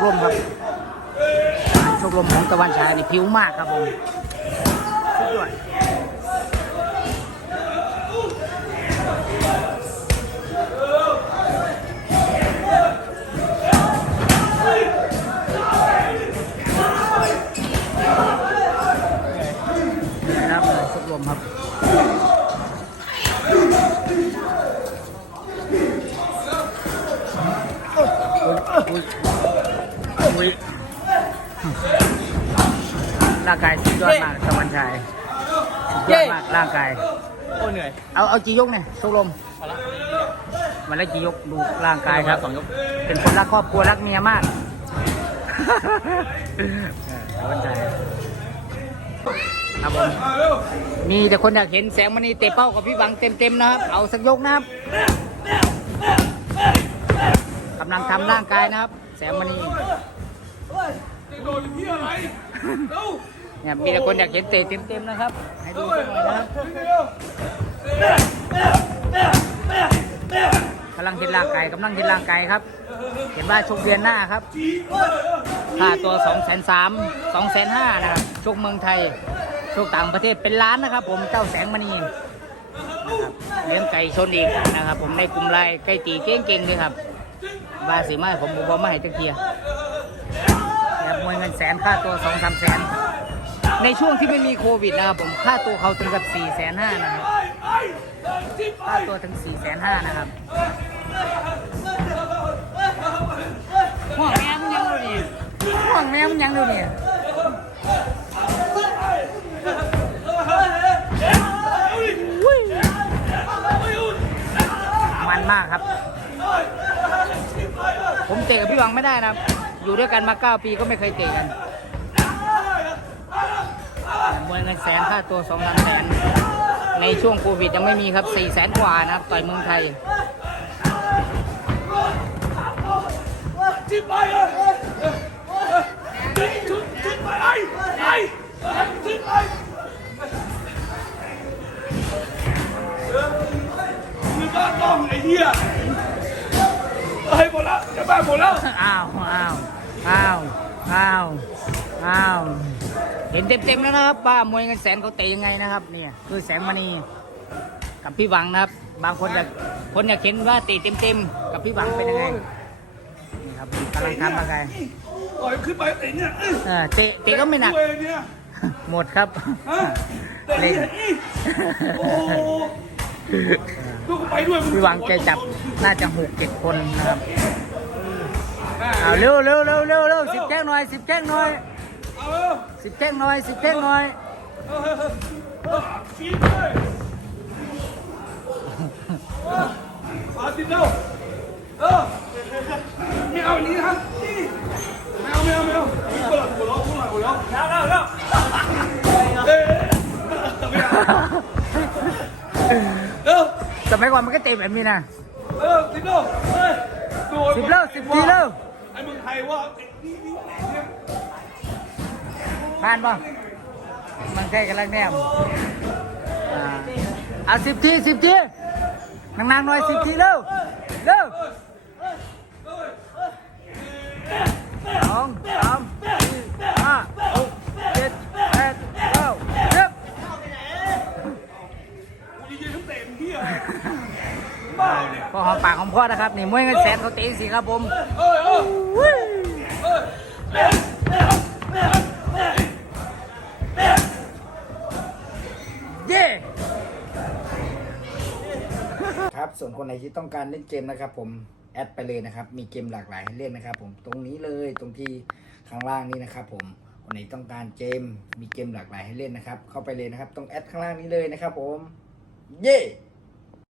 กลมครับชกลมของตะวันฉายนี่ผิวมากครับผมสุดยอด ร่างกายสุดยอดมากตะวันชายสุดยอดมากร่างกาย โอ้เหนื่อย เอาเอาจียกเนี่ยโชกลมพอละมาแล้วจียกดูร่างกายครับสองยก เป็นคนรักครอบครัวรักเมียมากเออตะวันชายครับผมมีแต่คนอยากเห็นแสงมณีเตะเป้ากับพี่หวังเต็มๆนะครับ เอาสักยกนะครับกำลังทำร่างกายนะครับ แสงมณี โดนที่อะไรเอ้าเนี่ยมีแต่คนอยากเห็นเตะเต็มๆนะครับ ให้ดูสักหน่อยนะครับกำลังเห็นร่างกายกำลังเห็นร่างกายครับ เห็นว่าชกเดือนหน้าครับค่าตัว2 3 0 0 0 2 5 0 0นะครับชกเมืองไทยชกต่างประเทศเป็นล้านนะครับ ผมเจ้าแสงมณีเลี้ยงไก่ชนอีกนะครับ ผมในกลุ่มไลน์ไก่ตีเก่งๆเลยครับว่าสิมาให้ผมบอกว่าไม่ให้จักเทียรับ มวยเงินแสนค่าตัว2 3 0 0แสนในช่วงที่ไม่มีโควิดนะครับผมค่าตัวเขาถึงกับ4ี่แสนห้านะครับค่าตัวถึง4ี่แสนห้านะครับห่วงแม่มึงยังดูนี่ห่วงแม่มึงยังดูนี่มันมากครับ ผมเตะกับพี่วังไม่ได้นะครับ อยู่ด้วยกันมา 9 ปีก็ไม่เคยเตะกันมวยเงินแสนค่าตัวสองสามแสน ในช่วงโควิดยังไม่มีครับสี่แสนกว่านะครับ ต่อยเมืองไทยจิ้มไปเลยจิ้มไปไอ้ไอ้จิ้มไปมือบ้านต้องไอ้เหี้ย จะบ้านหมดแล้วอ้าวอ้าวอ้าวอ้าวอ้าวเห็นเต็มๆแล้วนะครับว่ามวยเงินแสนเขาเตะยังไงนะครับ เนี่ยคือแสงมณีกับพี่หวังนะครับ บางคนอยากคนอยากเห็นว่าเตะเต็มๆกับพี่หวังเป็นยังไงนี่ครับกำลังทำอะไรปล่อยขึ้นไปเตะเนี่ยเออเตะเตะก็ไม่หนักเว้ยเนี่ยหมดครับฮะเตะเนี่ยอีโอ้ลูกไปด้วยพี่หวังแกจับน่าจะหกเจ็ดคนนะครับ เอาเร็วเร็วเร็วเร็วเร็วสิบแจ้งหน่อยสิบแจ้งหน่อยเอาเร็วสิบแจ้งหน่อยสิบแจ้งหน่อยเออเออฟีดเลยมาติดเร็วเออไม่เอาอันนี้นะครับนี่ไม่เอาไม่เอาไม่เอาหัวเราะหัวเราะหัวเราะหัวเราะแล้วแล้วแล้วเอ้ยไม่เอาเออสมัยก่อนมันก็เตะแบบนี้นะเออติดเร็วเฮ้ยโดนสิบเร็วสิบทีเร็ว ผ่านป่ะมันใกล้กันแล้วแนมอ่เอาสิบทีสิบทีนางๆหน่อยสิบทีเร็วเร็วสองสามสี่ห้าหกเจ็ดแปดเก้าสิบกูจะยืนทั้ง เตะมึงเหี้ยบ้าเนี่ยพอหอมปากหอมคอนะครับนี่มวยเงินแสนเขาตีสิครับผมเออเออเออเย่ครับส่วนคนไหนที่ต้องการเล่นเกมนะครับผมแอดไปเลยนะครับ มีเกมหลากหลายให้เล่นนะครับ ผมตรงนี้เลยตรงที่ข้างล่างนี้นะครับ ผมคนไหนต้องการเกมมีเกมหลากหลายให้เล่นนะครับ เข้าไปเลยนะครับ ตรงแอดข้างล่างนี้เลยนะครับ ผม เย่